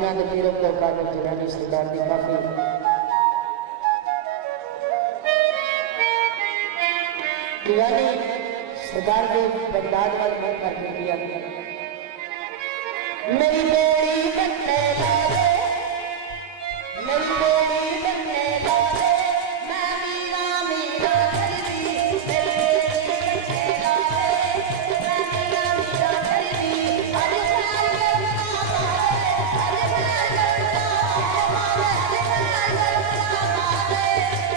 वीरां दे पीर अब्दुल कादिर जिलानी सरकार दी काफी दीवानी सरकार के बगदाद वाले मुंह कर दिया। मेरी बेड़ी बनने लागे, मेरी बेड़ी बनने लागे, मैं मीरा मीरा करदी, मेरी बेड़ी बनने लागे, मैं मीरा मीरा करदी। अज प्यार करना मारे, अज प्यार करना मारे, अज प्यार करना मारे,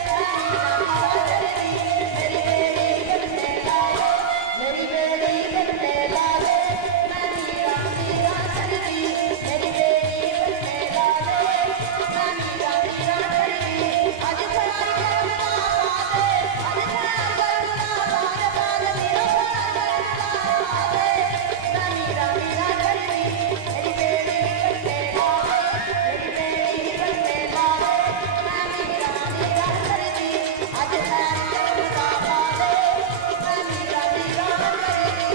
मैं मीरा मीरा करदी, मेरी बेड़ी बनने लागे, मेरी बेड़ी बनने लागे, मैं मीरा मीरा करदी, मेरी बेड़ी बनने लागे, मैं मीरा मीरा करदी। अज प्यार करना मारे, अज प्यार करना मारे, बाल मेरा प्यार करना मारे, मैं मीरा मीरा करदी, मेरी बेड़ी बनने लागे, मेरी बेड़ी बनने लागे, मैं मीरा मीरा करदी। अज प्यार करना मारे, मैं मीरा मीरा करदी।